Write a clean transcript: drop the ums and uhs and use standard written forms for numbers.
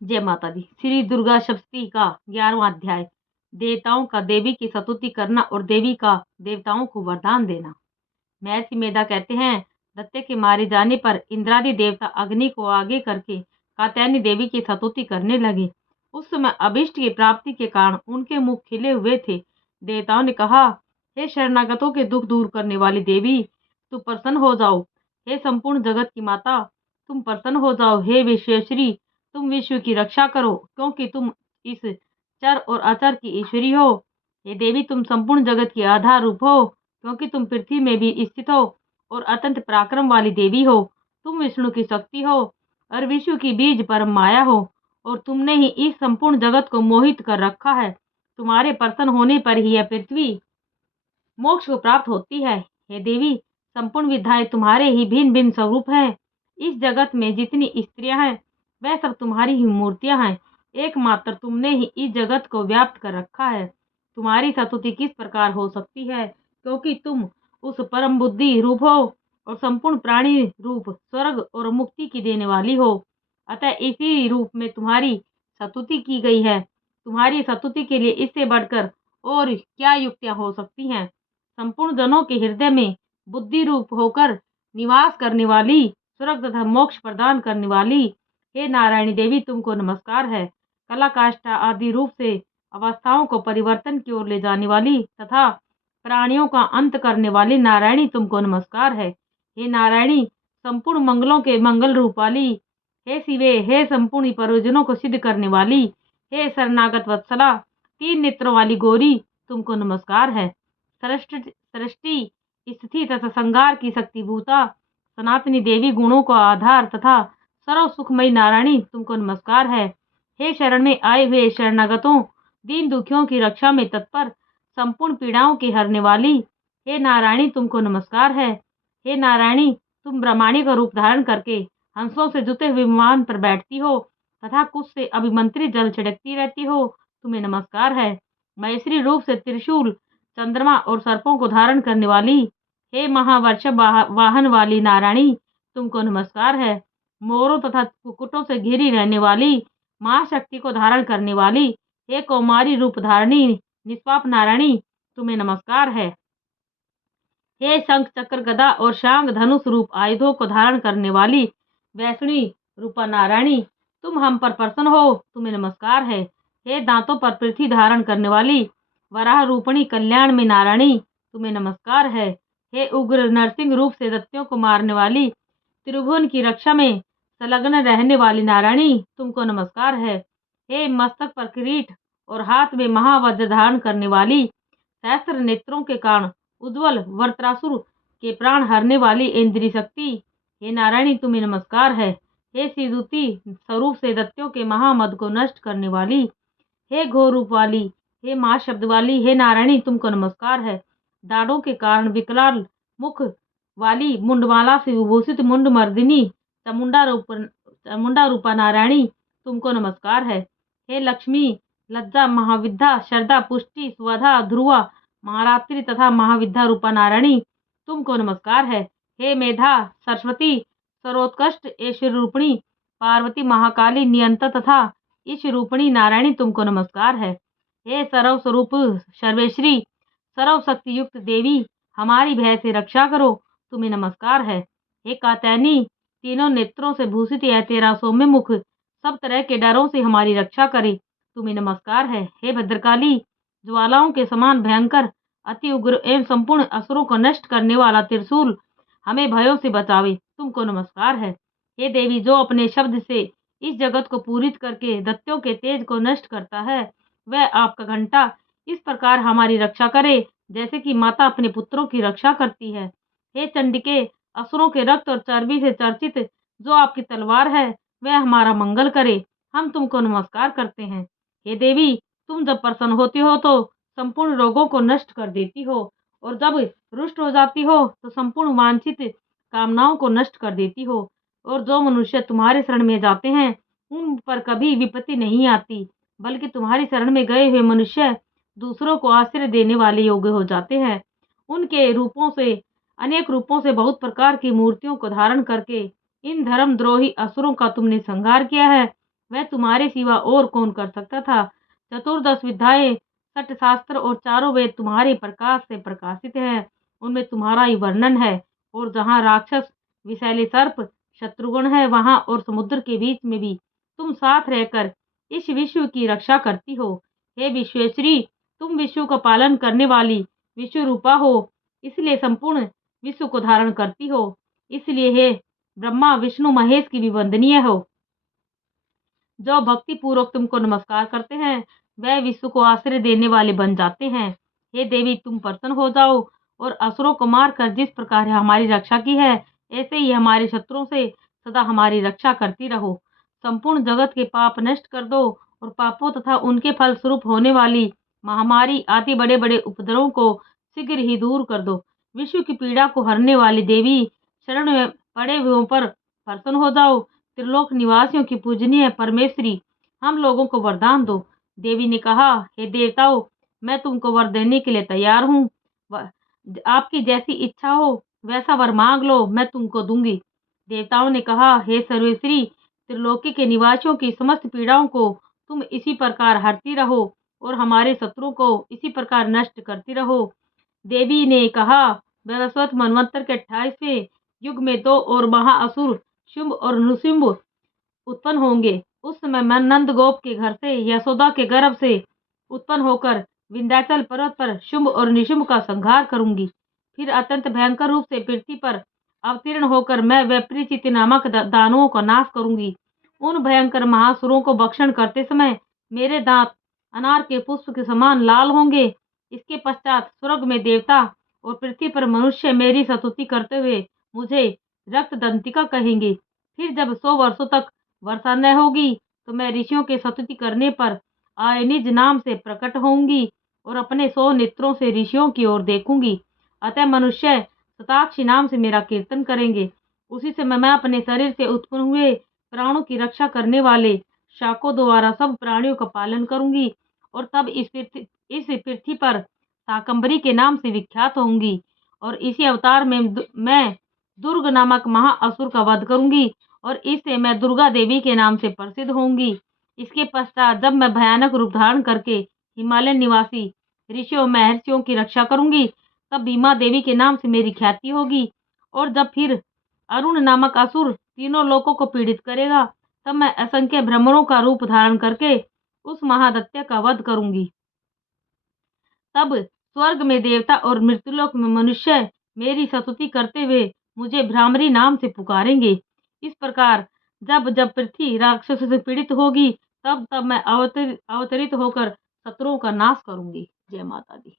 जय माता दी। श्री दुर्गा सप्तशती का 11वां अध्याय। देवताओं का देवी की स्तुति करना और देवी का देवताओं को वरदान देना। महर्षि मेधा कहते हैं, दैत्य के मारे जाने पर इंद्रादि देवता अग्नि को आगे करके कात्यायनी देवी की स्तुति करने लगे। उस समय अभिष्ट की प्राप्ति के कारण उनके मुख खिले हुए थे। देवताओं ने कहा, हे शरणागतों के दुख दूर करने वाली देवी, तुम प्रसन्न हो जाओ। हे संपूर्ण जगत की माता, तुम प्रसन्न हो जाओ। हे विश्वेश्वरी, तुम विश्व की रक्षा करो, क्योंकि तुम इस चर और अचर की ईश्वरी हो। हे देवी, तुम संपूर्ण जगत की आधार रूप हो, क्योंकि तुम पृथ्वी में भी स्थित हो और अत्यंत पराक्रम वाली देवी हो। तुम विष्णु की शक्ति हो और विश्व की बीज परम माया हो, और तुमने ही इस संपूर्ण जगत को मोहित कर रखा है। तुम्हारे प्रसन्न होने पर ही यह पृथ्वी मोक्ष को प्राप्त होती है। हे देवी, संपूर्ण विद्याएं तुम्हारे ही भिन्न भिन्न स्वरूप हैं। इस जगत में जितनी स्त्रियां हैं वह सब तुम्हारी ही मूर्तियां हैं। एकमात्र तुमने ही इस जगत को व्याप्त कर रखा है। तुम्हारी स्तुति किस प्रकार हो सकती है, क्योंकि तुम उस परम बुद्धि रूप हो और संपूर्ण प्राणी रूप स्वर्ग और मुक्ति की देने वाली हो। अतः इसी रूप में तुम्हारी स्तुति की गई है। तुम्हारी स्तुति के लिए इससे बढ़कर और क्या युक्तियां हो सकती हैं। संपूर्ण जनों के हृदय में बुद्धि रूप होकर निवास करने वाली, स्वर्ग तथा मोक्ष प्रदान करने वाली, हे नारायणी देवी, तुमको नमस्कार है। कला काष्ठा आदि रूप से अवस्थाओं को परिवर्तन की ओर ले जाने वाली तथा प्राणियों का अंत करने वाली नारायणी, तुमको नमस्कार है। हे नारायणी, संपूर्ण मंगलों के मंगल रूप वाली, हे शिवे, हे संपूर्ण प्रयोजनों को सिद्ध करने वाली, हे शरणागत वत्सला, 3 नेत्रों वाली गौरी, तुमको नमस्कार है। सृष्टि, स्थिति तथा संहार की शक्तिभूता सनातनी देवी, गुणों का आधार तथा सर्व सुखमयी नारायणी, तुमको नमस्कार है। हे शरण में आए हुए शरणागतों, दीन दुखियों की रक्षा में तत्पर, संपूर्ण पीड़ाओं के हरने वाली, हे नारायणी, तुमको नमस्कार है। हे नारायणी, तुम ब्रह्मांडी का रूप धारण करके हंसों से जुते हुए विमान पर बैठती हो तथा कुछ से अभिमंत्रित जल छिड़कती रहती हो, तुम्हें नमस्कार है। महेश्वरी रूप से त्रिशूल, चंद्रमा और सर्पों को धारण करने वाली, हे महावर्षभ वाहन वाली नारायणी, तुमको नमस्कार है। मोरों तथा कुक्कुटों से घिरी रहने वाली, महाशक्ति को धारण करने वाली, हे कौमारी रूप धारणी निष्पाप नारायणी, तुम्हें नमस्कार है। हे शंख चक्र गदा और शांग धनुष रूप आयुधों को धारण करने वाली, वैष्णी रूपा नारायणी, तुम हम पर प्रसन्न हो, तुम्हें नमस्कार है। हे दांतों पर पृथ्वी धारण करने वाली, वराह रूपणी कल्याण में नारायणी, तुम्हें नमस्कार है। हे उग्र नरसिंह रूप से दैत्यों को मारने वाली, त्रिभुवन की रक्षा में संलग्न रहने वाली नारायणी, तुमको नमस्कार है। हे मस्तक पर किरीट और हाथ में महावज्र धारण करने वाली, सहस्त्र नेत्रों के कारण उज्ज्वल वरत्रासुर के प्राण हरने वाली इंद्रिय शक्ति, हे नारायणी, तुम्हें नमस्कार है। हे सिद्धूति स्वरूप से दैत्यों के महामद को नष्ट करने वाली, हे घोर रूप वाली, हे महाशब्द वाली, हे नारायणी, तुमको नमस्कार है। दाढ़ों के कारण विकराल मुख वाली, मुंडमाला से विभूषित मुंड मर्दिनी, चामुंडा रूपा नारायणी, तुमको नमस्कार है। हे लक्ष्मी, लज्जा, महाविद्या, श्रद्धा, पुष्टि, स्वधा, ध्रुवा, महारात्रि तथा महाविद्या रूपा नारायणी, तुमको नमस्कार है। हे मेधा, सरस्वती, सर्वोत्कृष्ट ऐश्वर्य रूपिणी, पार्वती, महाकाली, नियंता तथा ईश रूपिणी नारायणी, तुमको नमस्कार है। हे सर्व स्वरूप सर्वेश्वरी, सर्व शक्ति युक्त देवी, हमारी भय से रक्षा करो, तुम्हें नमस्कार है। हे कात्यायनी, तीनों नेत्रों से भूषित यह तेरा सौम्य मुख सब तरह के डरों से हमारी रक्षा करे, तुम्हें नमस्कार है। हे भद्रकाली, ज्वालाओं के समान भयंकर, अति उग्र एवं संपूर्ण असुरों को नष्ट करने वाला त्रिशूल हमें भयों से बचावे, तुमको नमस्कार है। हे देवी, जो अपने शब्द से इस जगत को पूरित करके दैत्यों के तेज को नष्ट करता है, वह आपका घंटा इस प्रकार हमारी रक्षा करे जैसे कि माता अपने पुत्रों की रक्षा करती है। हे चंडिके, असुरों के रक्त और चर्बी से चर्चित जो आपकी तलवार है, वह हमारा मंगल करे, हम तुमको नमस्कार करते हैं। हे देवी, तुम जब प्रसन्न होती हो तो संपूर्ण रोगों को नष्ट कर देती हो, और जब रुष्ट हो जाती हो तो संपूर्ण वांछित कामनाओं को नष्ट कर देती हो, और जो मनुष्य तुम्हारे शरण में जाते हैं उन पर कभी विपत्ति नहीं आती, बल्कि तुम्हारी शरण में गए हुए मनुष्य दूसरों को आश्रय देने वाले योग्य हो जाते हैं। उनके रूपों से, अनेक रूपों से, बहुत प्रकार की मूर्तियों को धारण करके इन धर्मद्रोही असुरों का तुमने संहार किया है वह तुम्हारे सिवा और कौन कर सकता था। चतुर्दश विद्याएं, सठ शास्त्र और चारों वेद तुम्हारे प्रकाश से प्रकाशित हैं, उनमें तुम्हारा ही वर्णन है। और जहाँ राक्षस, विषैले सर्प, शत्रुघ्न है, वहाँ और समुद्र के बीच में भी तुम साथ रहकर इस विश्व की रक्षा करती हो। हे विश्वेश्वरी, तुम विश्व का पालन करने वाली विश्व रूपा हो, इसलिए संपूर्ण विश्व को धारण करती हो। इसलिए हे ब्रह्मा, विष्णु, महेश की भी वंदनीय हो। जो भक्ति पूर्वक तुमको नमस्कार करते हैं, वह विश्व को आश्रय देने वाले बन जाते हैं। हे देवी, तुम प्रसन्न हो जाओ और असुरों को मारकर जिस प्रकार हमारी रक्षा की है, ऐसे ही हमारे शत्रुओं से सदा हमारी रक्षा करती रहो। संपूर्ण जगत के पाप नष्ट कर दो और पापों तथा उनके फल स्वरूप होने वाली महामारी आदि बड़े बड़े उपद्रवों को शीघ्र ही दूर कर दो। विश्व की पीड़ा को हरने वाली देवी, शरण में पड़े हुओं पर प्रसन्न हो जाओ। त्रिलोक निवासियों की पूजनीय परमेश्वरी, हम लोगों को वरदान दो। देवी ने कहा, हे देवताओं, मैं तुमको वर देने के लिए तैयार हूँ। आपकी जैसी इच्छा हो वैसा वर मांग लो, मैं तुमको दूंगी। देवताओं ने कहा, हे सर्वेश्वरी, त्रिलोकी के निवासियों की समस्त पीड़ाओं को तुम इसी प्रकार हरती रहो और हमारे शत्रुओं को इसी प्रकार नष्ट करती रहो। देवी ने कहा, वैवस्वत मनवंतर के 28वें युग में दो और महाअसुर, शुंभ और नृसिंह, उत्पन्न होंगे। उस समय मैं नंद गोप के घर से, यशोदा के गर्भ से उत्पन्न होकर विंध्याचल पर्वत पर शुंभ और निशुंभ का संहार करूंगी। फिर अत्यंत भयंकर रूप से पृथ्वी पर अवतीर्ण होकर मैं वैपरीचित नामक दानवों का नाश करूंगी। उन भयंकर महासुरों को भक्षण करते समय मेरे दांत अनार के पुष्प के समान लाल होंगे। इसके पश्चात स्वर्ग में देवता और पृथ्वी पर मनुष्य मेरी स्तुति करते हुए मुझे रक्त दंतिका कहेंगे। फिर जब 100 वर्षों तक वर्षा न होगी तो मैं ऋषियों के स्तुति करने पर निज नाम से प्रकट होंगी और अपने 100 नेत्रों से ऋषियों की ओर देखूंगी। अतः मनुष्य शताक्षी नाम से मेरा कीर्तन करेंगे। उसी समय मैं अपने शरीर से उत्पन्न हुए प्राणों की रक्षा करने वाले शाकों द्वारा सब प्राणियों का पालन करूंगी और तब इस पृथ्वी पर शाकंभरी के नाम से विख्यात होंगी। और इसी अवतार में मैं दुर्ग नामक महाअसुर का वध करूंगी और इससे मैं दुर्गा देवी के नाम से प्रसिद्ध होंगी। इसके पश्चात जब मैं भयानक रूप धारण करके हिमालय निवासी ऋषियों महर्षियों की रक्षा करूंगी, तब भीमा देवी के नाम से मेरी ख्याति होगी। और जब फिर अरुण नामक असुर तीनों लोकों को पीड़ित करेगा, तब मैं असंख्य भ्रमरों का रूप धारण करके उस महादत्य का वध करूंगी। तब स्वर्ग में देवता और मृत्युलोक में मनुष्य मेरी स्तुति करते हुए मुझे भ्रामरी नाम से पुकारेंगे। इस प्रकार जब जब पृथ्वी राक्षसों से पीड़ित होगी, तब तब मैं अवतरित होकर शत्रुओं का नाश करूंगी। जय माता दी।